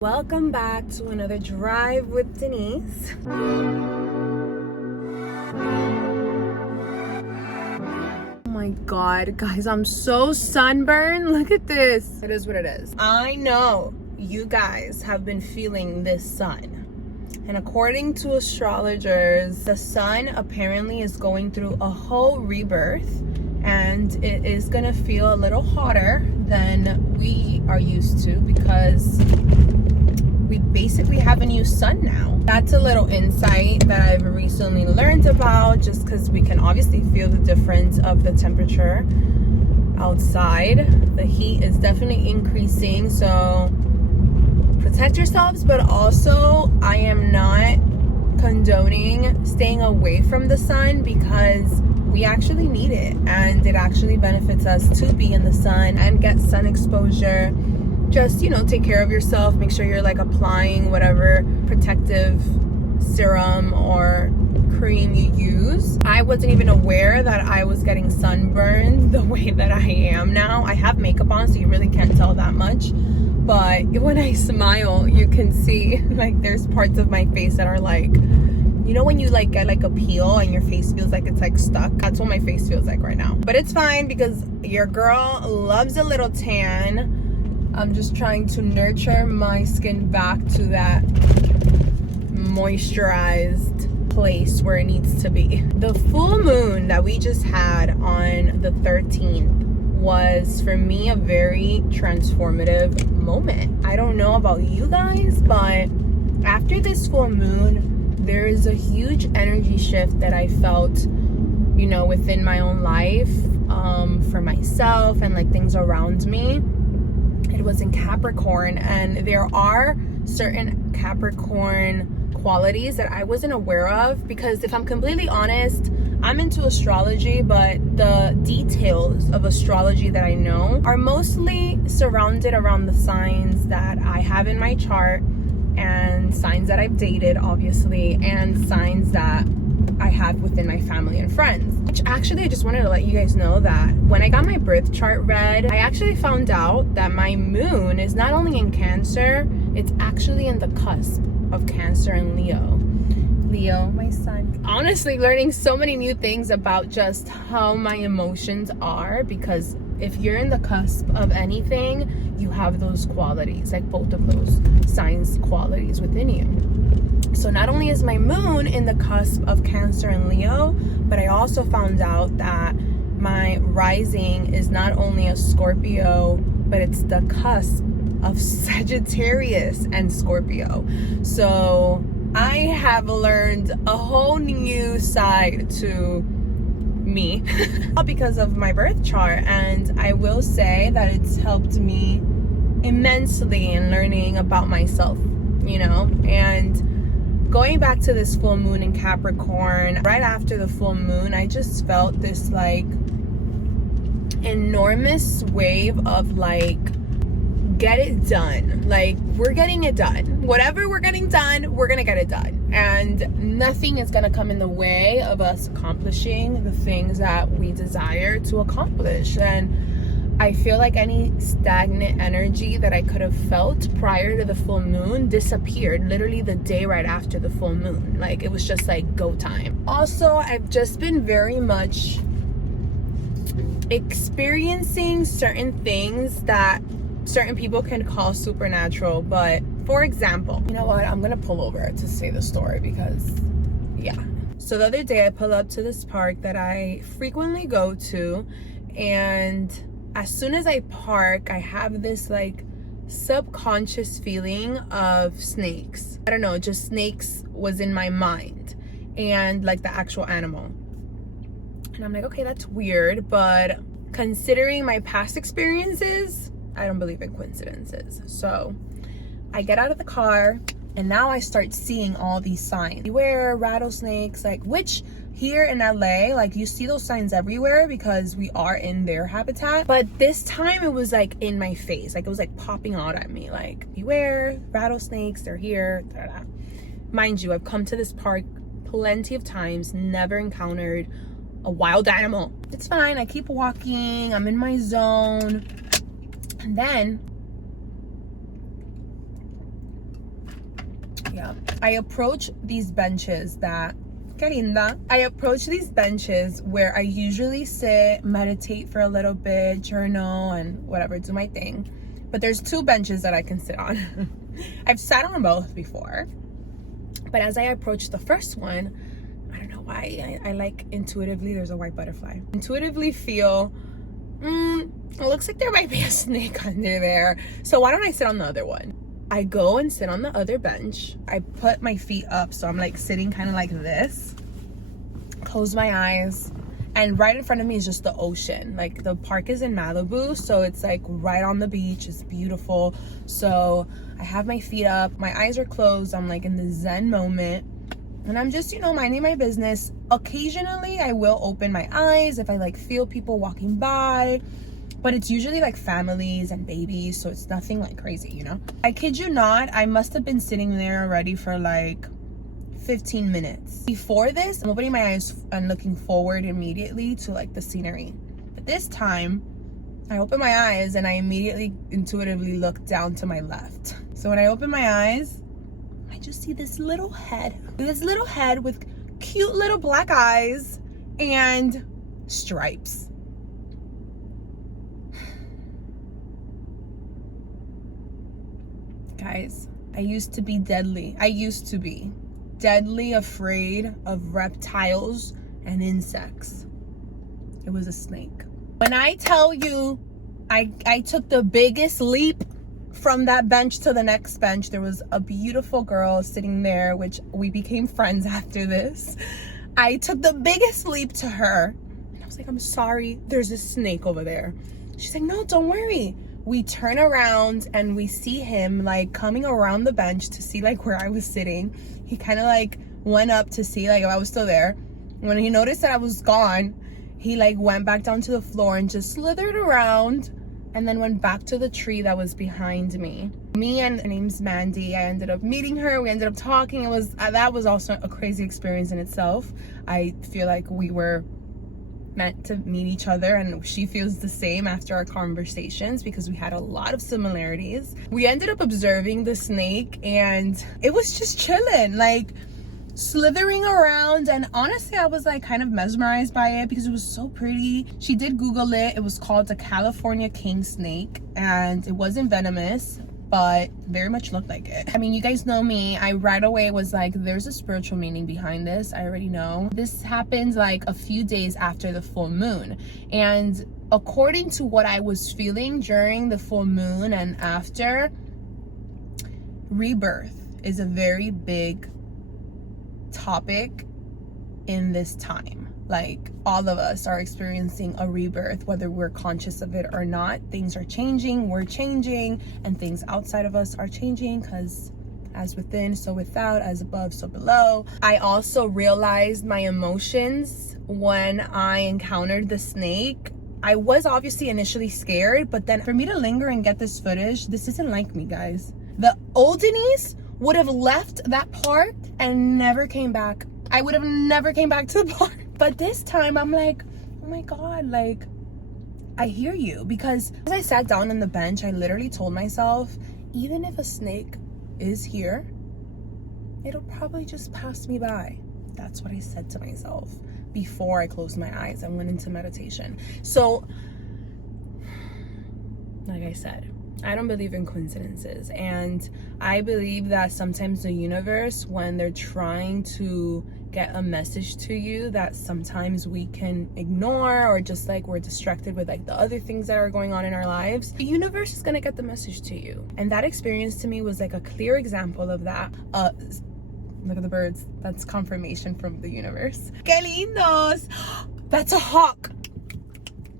Welcome back to another drive with Denise. Oh my god, guys, I'm so sunburned. Look at this. It is what it is. I know you guys have been feeling this sun. And according to astrologers, the sun apparently is going through a whole rebirth. And it is gonna feel a little hotter than we are used to because we basically have a new sun now. That's a little insight that I've recently learned about, just because we can obviously feel the difference of the temperature outside. The heat is definitely increasing, so protect yourselves, but also I am not condoning staying away from the sun because we actually need it, and it actually benefits us to be in the sun and get sun exposure. Just, take care of yourself. Make sure you're applying whatever protective serum or cream you use. I wasn't even aware that I was getting sunburned the way that I am now. I have makeup on, so you really can't tell that much. But when I smile, you can see there's parts of my face that are when you get a peel and your face feels like it's stuck. That's what my face feels like right now. But it's fine because your girl loves a little tan. I'm just trying to nurture my skin back to that moisturized place where it needs to be. The full moon that we just had on the 13th was, for me, a very transformative moment. I don't know about you guys, but after this full moon, there is a huge energy shift that I felt, within my own life, for myself and things around me. It was in Capricorn, and there are certain Capricorn qualities that I wasn't aware of, because if I'm completely honest, I'm into astrology, but the details of astrology that I know are mostly surrounded around the signs that I have in my chart, and signs that I've dated, obviously, and signs that I have within my family and friends. Which actually, I just wanted to let you guys know that when I got my birth chart read, I actually found out that my moon is not only in Cancer, it's actually in the cusp of Cancer and Leo. Leo, my son. Honestly, learning so many new things about just how my emotions are, because if you're in the cusp of anything, you have those qualities, both of those signs qualities within you. So not only is my moon in the cusp of Cancer and Leo, but I also found out that my rising is not only a Scorpio, but it's the cusp of Sagittarius and Scorpio. So I have learned a whole new side to me because of my birth chart, and I will say that it's helped me immensely in learning about myself, and going back to this full moon in Capricorn. Right after the full moon, I just felt this enormous wave of get it done. We're getting it done. Whatever we're getting done, we're gonna get it done. And nothing is gonna come in the way of us accomplishing the things that we desire to accomplish. And I feel like any stagnant energy that I could have felt prior to the full moon disappeared literally the day right after the full moon. It was just go time. Also, I've just been very much experiencing certain things that certain people can call supernatural. But for example, you know what, I'm gonna pull over to say the story because so the other day I pulled up to this park that I frequently go to, and as soon as I park, I have this subconscious feeling of snakes. I don't know, just snakes was in my mind, and the actual animal. And I'm okay, that's weird, but considering my past experiences, I don't believe in coincidences. So I get out of the car, and now I start seeing all these signs. Beware rattlesnakes, which here in LA, you see those signs everywhere because we are in their habitat. But this time it was in my face. It was popping out at me. Beware rattlesnakes, they're here. Da, da, da. Mind you, I've come to this park plenty of times, never encountered a wild animal. It's fine, I keep walking, I'm in my zone. And then Yeah. I approach these benches that, que linda. I approach these benches where I usually sit, meditate for a little bit, journal, and whatever, do my thing. But there's 2 benches that I can sit on. I've sat on both before. But as I approach the first one, I don't know why, I like intuitively, there's a white butterfly. Intuitively feel, it looks like there might be a snake under there. So why don't I sit on the other one? I go and sit on the other bench. I put my feet up, so I'm like sitting kind of like this. Close my eyes. And right in front of me is just the ocean. Like, the park is in Malibu, so it's like right on the beach. It's beautiful. So I have my feet up. My eyes are closed. I'm like in the Zen moment. And I'm just, minding my business. Occasionally, I will open my eyes if I like feel people walking by. But it's usually like families and babies, so it's nothing like crazy, I kid you not, I must have been sitting there already for like 15 minutes. Before this, I'm opening my eyes and looking forward immediately to like the scenery. But this time, I open my eyes and I immediately intuitively look down to my left. So when I open my eyes, I just see this little head with cute little black eyes and stripes. Guys, I used to be deadly afraid of reptiles and insects. It was a snake. When I tell you, I took the biggest leap from that bench to the next bench. There was a beautiful girl sitting there, which we became friends after this. I took the biggest leap to her. And I was like, I'm sorry, there's a snake over there. She's like, no, don't worry. We turn around and we see him like coming around the bench to see like where I was sitting. He kind of like went up to see like if I was still there. When he noticed that I was gone, he like went back down to the floor and just slithered around and then went back to the tree that was behind me. Her name's Mandy. I ended up meeting her. We ended up talking. That was also a crazy experience in itself. I feel like we were meant to meet each other, and she feels the same after our conversations because we had a lot of similarities. We ended up observing the snake and it was just chilling, like slithering around, and honestly I was like kind of mesmerized by it because it was so pretty. She did Google it. It was called the California king snake and it wasn't venomous, but very much looked like it. I mean, you guys know me. I right away was like, there's a spiritual meaning behind this. I already know. This happened like a few days after the full moon. And according to what I was feeling during the full moon and after, rebirth is a very big topic in this time. Like, all of us are experiencing a rebirth, whether we're conscious of it or not. Things are changing, we're changing, and things outside of us are changing, because as within, so without, as above, so below. I also realized my emotions when I encountered the snake. I was obviously initially scared, but then for me to linger and get this footage, this isn't like me, guys. The old Denise would have left that park and never came back. I would have never came back to the park. But this time I'm like, oh my God, like, I hear you. Because as I sat down on the bench, I literally told myself, even if a snake is here, it'll probably just pass me by. That's what I said to myself before I closed my eyes and went into meditation. So, like I said, I don't believe in coincidences. And I believe that sometimes the universe, when they're trying to get a message to you that sometimes we can ignore, or just like we're distracted with like the other things that are going on in our lives, the universe is gonna get the message to you. And that experience to me was like a clear example of that. Look at the birds. That's confirmation from the universe. Que lindos! That's a hawk.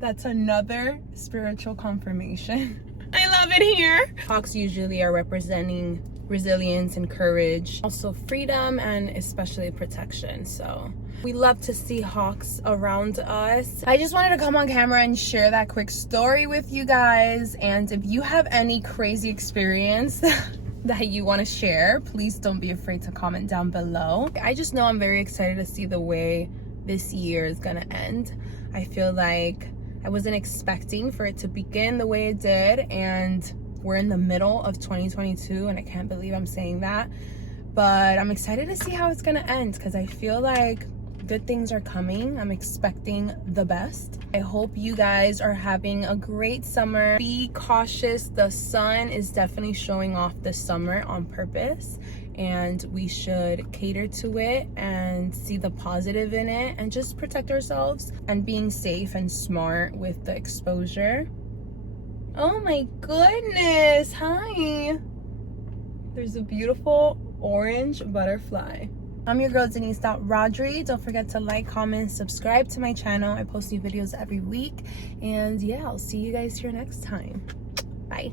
That's another spiritual confirmation. I love it here. Hawks usually are representing resilience and courage, also freedom, and especially protection. So we love to see hawks around us. I just wanted to come on camera and share that quick story with you guys. And if you have any crazy experience that you want to share, please don't be afraid to comment down below. I just know I'm very excited to see the way this year is gonna end. I feel like I wasn't expecting for it to begin the way it did, and we're in the middle of 2022, and I can't believe I'm saying that. but I'm excited to see how it's gonna end because I feel like good things are coming. I'm expecting the best. I hope you guys are having a great summer. Be cautious. The sun is definitely showing off the summer on purpose, and we should cater to it and see the positive in it and just protect ourselves and being safe and smart with the exposure. Oh my goodness, hi. There's a beautiful orange butterfly. I'm your girl, Denise.Rodri. Don't forget to like, comment, subscribe to my channel. I post new videos every week. And yeah, I'll see you guys here next time. Bye.